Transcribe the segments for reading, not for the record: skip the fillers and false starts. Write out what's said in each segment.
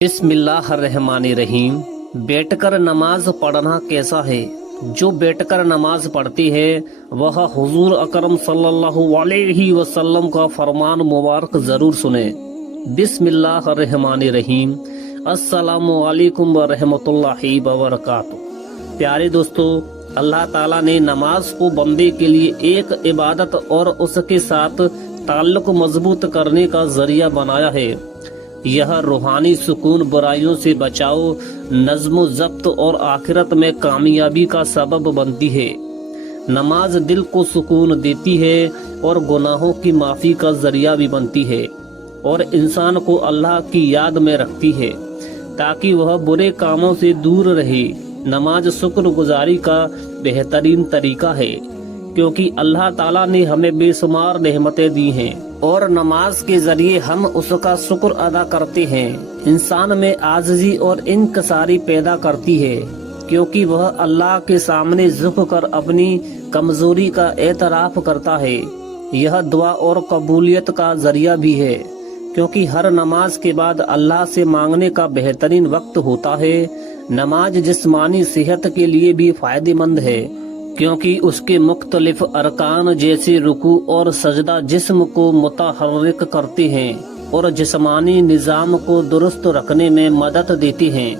بسم اللہ الرحمن الرحیم۔ بیٹھ کر نماز پڑھنا کیسا ہے؟ جو بیٹھ کر نماز پڑھتی ہے وہ حضور اکرم صلی اللہ علیہ وسلم کا فرمان مبارک ضرور سنیں۔ بسم اللہ الرحمن الرحیم۔ السلام علیکم ورحمۃ اللہ وبرکاتہ۔ پیارے دوستو، اللہ تعالیٰ نے نماز کو بندے کے لیے ایک عبادت اور اس کے ساتھ تعلق مضبوط کرنے کا ذریعہ بنایا ہے۔ یہ روحانی سکون، برائیوں سے بچاؤ، نظم و ضبط اور آخرت میں کامیابی کا سبب بنتی ہے۔ نماز دل کو سکون دیتی ہے اور گناہوں کی معافی کا ذریعہ بھی بنتی ہے، اور انسان کو اللہ کی یاد میں رکھتی ہے تاکہ وہ برے کاموں سے دور رہے۔ نماز شکر گزاری کا بہترین طریقہ ہے، کیونکہ اللہ تعالیٰ نے ہمیں بے شمار نعمتیں دی ہیں اور نماز کے ذریعے ہم اس کا شکر ادا کرتے ہیں۔ انسان میں عاجزی اور انکساری پیدا کرتی ہے، کیونکہ وہ اللہ کے سامنے جھک کر اپنی کمزوری کا اعتراف کرتا ہے۔ یہ دعا اور قبولیت کا ذریعہ بھی ہے، کیونکہ ہر نماز کے بعد اللہ سے مانگنے کا بہترین وقت ہوتا ہے۔ نماز جسمانی صحت کے لیے بھی فائدہ مند ہے، کیونکہ اس کے مختلف ارکان جیسے رکوع اور سجدہ جسم کو متحرک کرتے ہیں اور جسمانی نظام کو درست رکھنے میں مدد دیتے ہیں۔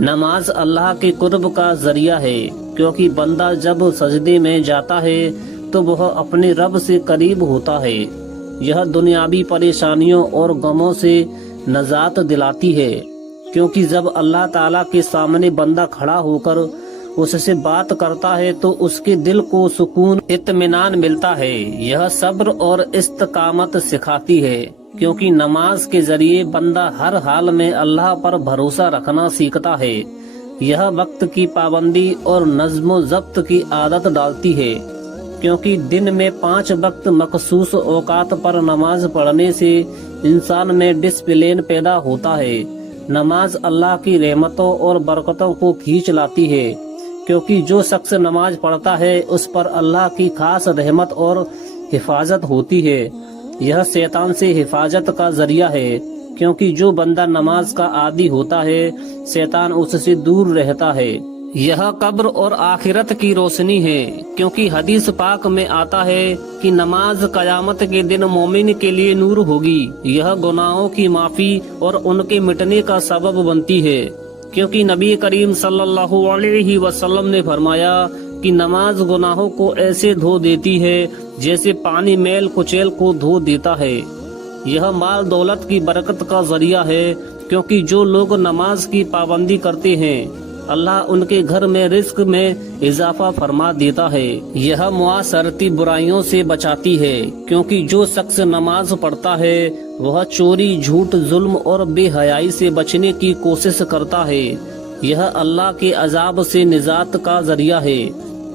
نماز اللہ کے قرب کا ذریعہ ہے، کیونکہ بندہ جب سجدے میں جاتا ہے تو وہ اپنے رب سے قریب ہوتا ہے۔ یہ دنیاوی پریشانیوں اور غموں سے نجات دلاتی ہے، کیونکہ جب اللہ تعالیٰ کے سامنے بندہ کھڑا ہو کر اس سے بات کرتا ہے تو اس کے دل کو سکون، اطمینان ملتا ہے۔ یہ صبر اور استقامت سکھاتی ہے، کیونکہ نماز کے ذریعے بندہ ہر حال میں اللہ پر بھروسہ رکھنا سیکھتا ہے۔ یہ وقت کی پابندی اور نظم و ضبط کی عادت ڈالتی ہے، کیونکہ دن میں 5 وقت مخصوص اوقات پر نماز پڑھنے سے انسان میں ڈسپلن پیدا ہوتا ہے۔ نماز اللہ کی رحمتوں اور برکتوں کو کھینچ لاتی ہے، کیونکہ جو شخص نماز پڑھتا ہے اس پر اللہ کی خاص رحمت اور حفاظت ہوتی ہے۔ یہ شیطان سے حفاظت کا ذریعہ ہے، کیونکہ جو بندہ نماز کا عادی ہوتا ہے شیطان اس سے دور رہتا ہے۔ یہ قبر اور آخرت کی روشنی ہے، کیونکہ حدیث پاک میں آتا ہے کہ نماز قیامت کے دن مومن کے لیے نور ہوگی۔ یہ گناہوں کی معافی اور ان کے مٹنے کا سبب بنتی ہے، کیونکہ نبی کریم صلی اللہ علیہ وسلم نے فرمایا کہ نماز گناہوں کو ایسے دھو دیتی ہے جیسے پانی میل کچیل کو دھو دیتا ہے۔ یہ مال دولت کی برکت کا ذریعہ ہے، کیونکہ جو لوگ نماز کی پابندی کرتے ہیں اللہ ان کے گھر میں رزق میں اضافہ فرما دیتا ہے۔ یہ معاشرتی برائیوں سے بچاتی ہے، کیونکہ جو شخص نماز پڑھتا ہے وہ چوری، جھوٹ، ظلم اور بے حیائی سے بچنے کی کوشش کرتا ہے۔ یہ اللہ کے عذاب سے نجات کا ذریعہ ہے،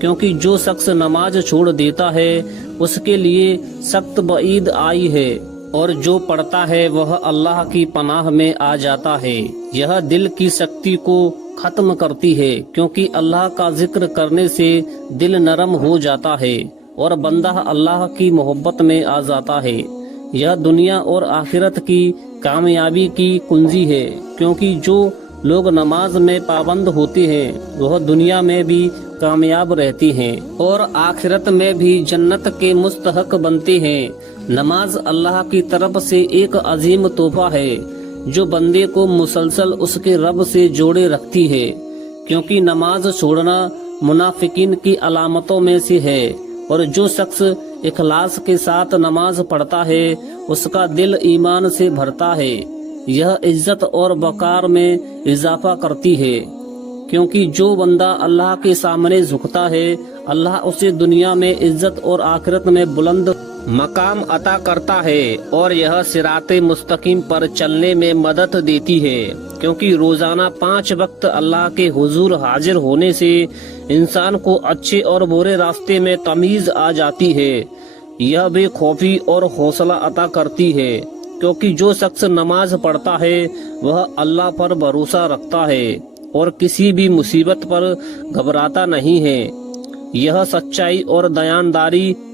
کیونکہ جو شخص نماز چھوڑ دیتا ہے اس کے لیے سخت وعید آئی ہے، اور جو پڑھتا ہے وہ اللہ کی پناہ میں آ جاتا ہے۔ یہ دل کی سختی کو ختم کرتی ہے، کیونکہ اللہ کا ذکر کرنے سے دل نرم ہو جاتا ہے اور بندہ اللہ کی محبت میں آ جاتا ہے۔ یہ دنیا اور آخرت کی کامیابی کی کنجی ہے، کیونکہ جو لوگ نماز میں پابند ہوتے ہیں وہ دنیا میں بھی کامیاب رہتے ہیں اور آخرت میں بھی جنت کے مستحق بنتے ہیں۔ نماز اللہ کی طرف سے ایک عظیم تحفہ ہے جو بندے کو مسلسل اس کے رب سے جوڑے رکھتی ہے، کیونکہ نماز چھوڑنا منافقین کی علامتوں میں سے ہے، اور جو شخص اخلاص کے ساتھ نماز پڑھتا ہے اس کا دل ایمان سے بھرتا ہے۔ یہ عزت اور وقار میں اضافہ کرتی ہے، کیونکہ جو بندہ اللہ کے سامنے جھکتا ہے اللہ اسے دنیا میں عزت اور آخرت میں بلند مقام عطا کرتا ہے، اور یہ صراط مستقیم پر چلنے میں مدد دیتی ہے، کیونکہ روزانہ 5 وقت اللہ کے حضور حاضر ہونے سے انسان کو اچھے اور برے راستے میں تمیز آ جاتی ہے۔ یہ بے خوفی اور حوصلہ عطا کرتی ہے، کیونکہ جو شخص نماز پڑھتا ہے وہ اللہ پر بھروسہ رکھتا ہے اور کسی بھی مصیبت پر گھبراتا نہیں ہے۔ یہ سچائی اور دیانتداری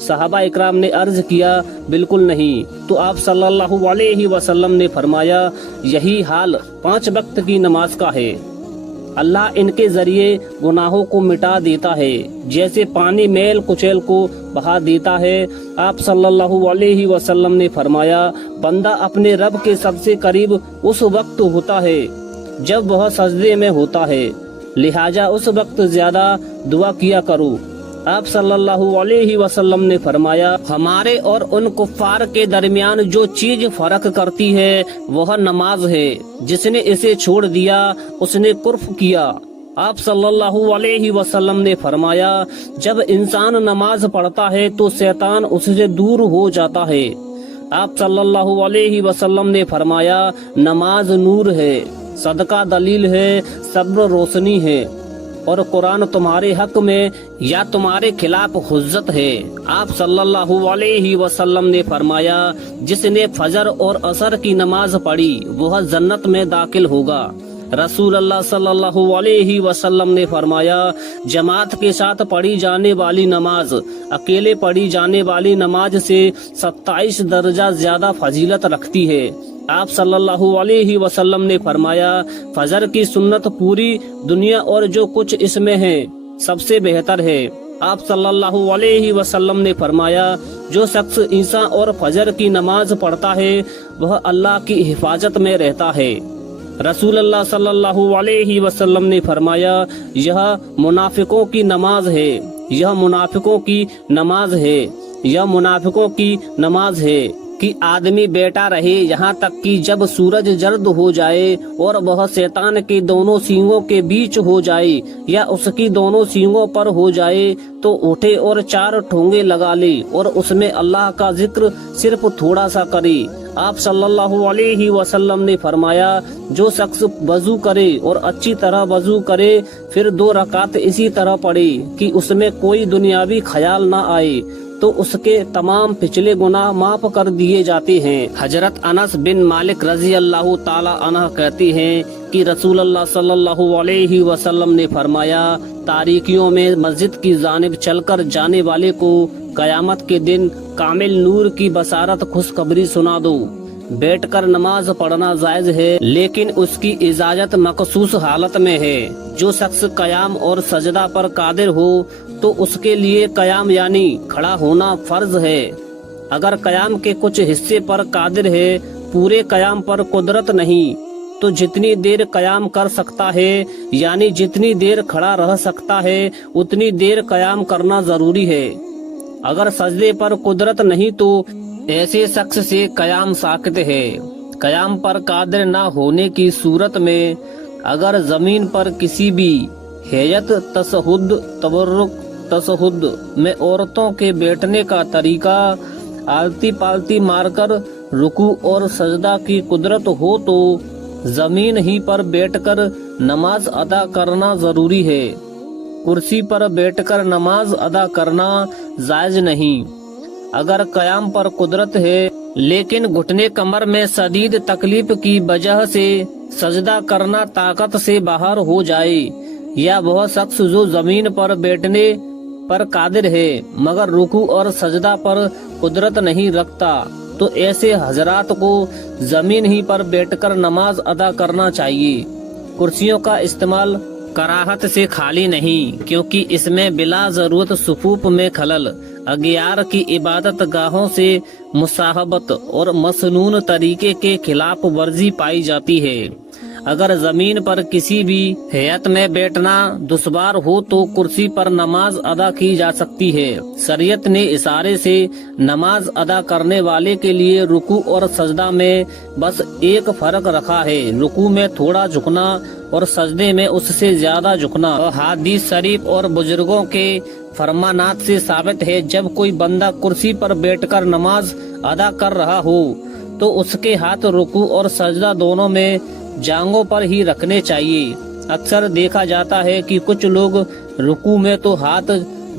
صحابہ اکرام نے عرض کیا بالکل نہیں، تو آپ صلی اللہ علیہ وسلم نے فرمایا یہی حال 5 وقت کی نماز کا ہے، اللہ ان کے ذریعے گناہوں کو مٹا دیتا ہے جیسے پانی میل کچیل کو بہا دیتا ہے۔ آپ صلی اللہ علیہ وسلم نے فرمایا بندہ اپنے رب کے سب سے قریب اس وقت ہوتا ہے جب وہ سجدے میں ہوتا ہے، لہٰذا اس وقت زیادہ دعا کیا کرو۔ آپ صلی اللہ علیہ وسلم نے فرمایا ہمارے اور ان کفار کے درمیان جو چیز فرق کرتی ہے وہ نماز ہے، جس نے اسے چھوڑ دیا اس نے کفر کیا۔ آپ صلی اللہ علیہ وسلم نے فرمایا جب انسان نماز پڑھتا ہے تو شیطان اس سے دور ہو جاتا ہے۔ آپ صلی اللہ علیہ وسلم نے فرمایا نماز نور ہے، صدقہ دلیل ہے، صبر روشنی ہے، اور قرآن تمہارے حق میں یا تمہارے خلاف حجت ہے۔ آپ صلی اللہ علیہ وسلم نے فرمایا جس نے فجر اور عصر کی نماز پڑھی وہ جنت میں داخل ہوگا۔ رسول اللہ صلی اللہ علیہ وسلم نے فرمایا جماعت کے ساتھ پڑھی جانے والی نماز اکیلے پڑھی جانے والی نماز سے 27 درجہ زیادہ فضیلت رکھتی ہے۔ آپ صلی اللہ علیہ وسلم نے فرمایا فجر کی سنت پوری دنیا اور جو کچھ اس میں ہے سب سے بہتر ہے۔ آپ صلی اللہ علیہ وسلم نے فرمایا جو شخص عشاء اور فجر کی نماز پڑھتا ہے وہ اللہ کی حفاظت میں رہتا ہے۔ رسول اللہ صلی اللہ علیہ وسلم نے فرمایا یہ منافقوں کی نماز ہے، یہ منافقوں کی نماز ہے، یہ منافقوں کی نماز ہے کہ آدمی بیٹھا رہے یہاں تک کہ جب سورج زرد ہو جائے اور وہ شیطان کے دونوں سینگوں کے بیچ ہو جائے یا اس کی دونوں سینگوں پر ہو جائے تو اٹھے اور 4 ٹھونگے لگا لے اور اس میں اللہ کا ذکر صرف تھوڑا سا کرے۔ آپ صلی اللہ علیہ وسلم نے فرمایا جو شخص وضو کرے اور اچھی طرح وضو کرے پھر 2 رکعت اسی طرح پڑھے کہ اس میں کوئی دنیاوی خیال نہ آئے تو اس کے تمام پچھلے گناہ معاف کر دیے جاتے ہیں۔ حضرت انس بن مالک رضی اللہ تعالی عنہ کہتے ہیں کہ رسول اللہ صلی اللہ علیہ وسلم نے فرمایا تاریکیوں میں مسجد کی جانب چل کر جانے والے کو قیامت کے دن کامل نور کی بشارت خوشخبری سنا دو۔ بیٹھ کر نماز پڑھنا جائز ہے لیکن اس کی اجازت مخصوص حالت میں ہے۔ جو شخص قیام اور سجدہ پر قادر ہو تو اس کے لیے قیام یعنی کھڑا ہونا فرض ہے۔ اگر قیام کے کچھ حصے پر قادر ہے پورے قیام پر قدرت نہیں تو جتنی دیر قیام کر سکتا ہے یعنی جتنی دیر کھڑا رہ سکتا ہے اتنی دیر قیام کرنا ضروری ہے۔ اگر سجدے پر قدرت نہیں تو ایسے شخص سے قیام ساقط ہے۔ قیام پر قادر نہ ہونے کی صورت میں اگر زمین پر کسی بھی ہیئت تشہد تورک تشہد میں عورتوں کے بیٹھنے کا طریقہ آلتی پالتی مار کر رکوع اور سجدہ کی قدرت ہو تو زمین ہی پر بیٹھ کر نماز ادا کرنا ضروری ہے۔ کرسی پر بیٹھ کر نماز ادا کرنا جائز نہیں۔ اگر قیام پر قدرت ہے لیکن گھٹنے کمر میں شدید تکلیف کی وجہ سے سجدہ کرنا طاقت سے باہر ہو جائے یا وہ شخص جو زمین پر بیٹھنے پر قادر ہے مگر رکوع اور سجدہ پر قدرت نہیں رکھتا تو ایسے حضرات کو زمین ہی پر بیٹھ کر نماز ادا کرنا چاہیے۔ کرسیوں کا استعمال کراہت سے خالی نہیں کیونکہ اس میں بلا ضرورت صفوف میں خلل، اغیار کی عبادت گاہوں سے مصاحبت اور مسنون طریقے کے خلاف ورزی پائی جاتی ہے۔ اگر زمین پر کسی بھی ہیئت میں بیٹھنا دشوار ہو تو کرسی پر نماز ادا کی جا سکتی ہے۔ شریعت نے اشارے سے نماز ادا کرنے والے کے لیے رکوع اور سجدہ میں بس ایک فرق رکھا ہے، رکوع میں تھوڑا جھکنا اور سجدے میں اس سے زیادہ جھکنا۔ حدیث شریف اور بزرگوں کے فرمانات سے ثابت ہے جب کوئی بندہ کرسی پر بیٹھ کر نماز ادا کر رہا ہو تو اس کے ہاتھ رکوع اور سجدہ دونوں میں جانگوں پر ہی رکھنے چاہیے۔ اکثر دیکھا جاتا ہے کہ کچھ لوگ رکوع میں تو ہاتھ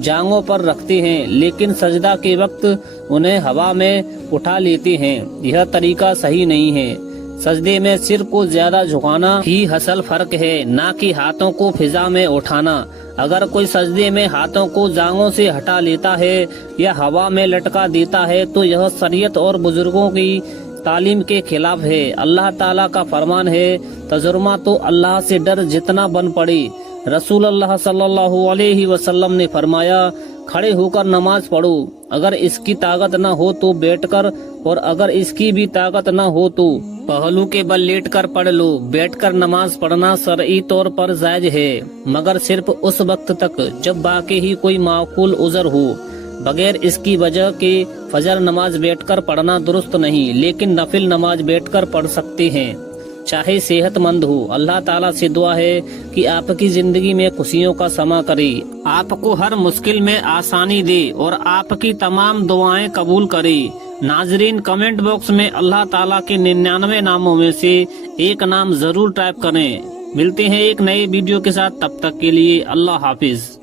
جانگوں پر رکھتے ہیں لیکن سجدہ کے وقت انہیں ہوا میں اٹھا لیتے ہیں، یہ طریقہ صحیح نہیں ہے۔ سجدے میں سر کو زیادہ جھکانا ہی اصل فرق ہے، نہ کہ ہاتھوں کو فضا میں اٹھانا۔ اگر کوئی سجدے میں ہاتھوں کو جانگوں سے ہٹا لیتا ہے یا ہوا میں لٹکا دیتا ہے تو یہ شریعت اور بزرگوں کی تعلیم کے خلاف ہے۔ اللہ تعالیٰ کا فرمان ہے، تجربہ تو اللہ سے ڈر جتنا بن پڑے۔ رسول اللہ صلی اللہ علیہ وسلم نے فرمایا، کھڑے ہو کر نماز پڑھو، اگر اس کی طاقت نہ ہو تو بیٹھ کر، اور اگر اس کی بھی طاقت نہ ہو تو پہلو کے بل لیٹ کر پڑھ لو۔ بیٹھ کر نماز پڑھنا شرعی طور پر جائز ہے، مگر صرف اس وقت تک جب باقی ہی کوئی معقول عذر ہو۔ بغیر اس کی وجہ کے فجر نماز بیٹھ کر پڑھنا درست نہیں، لیکن نفل نماز بیٹھ کر پڑھ سکتے ہیں، چاہے صحت مند ہو۔ اللہ تعالیٰ سے دعا ہے کہ آپ کی زندگی میں خوشیوں کا سما کرے، آپ کو ہر مشکل میں آسانی دے اور آپ کی تمام دعائیں قبول کرے۔ ناظرین، کمنٹ باکس میں اللہ تعالیٰ کے 99 ناموں میں سے ایک نام ضرور ٹائپ کریں۔ ملتے ہیں ایک نئے ویڈیو کے ساتھ، تب تک کے لیے اللہ حافظ۔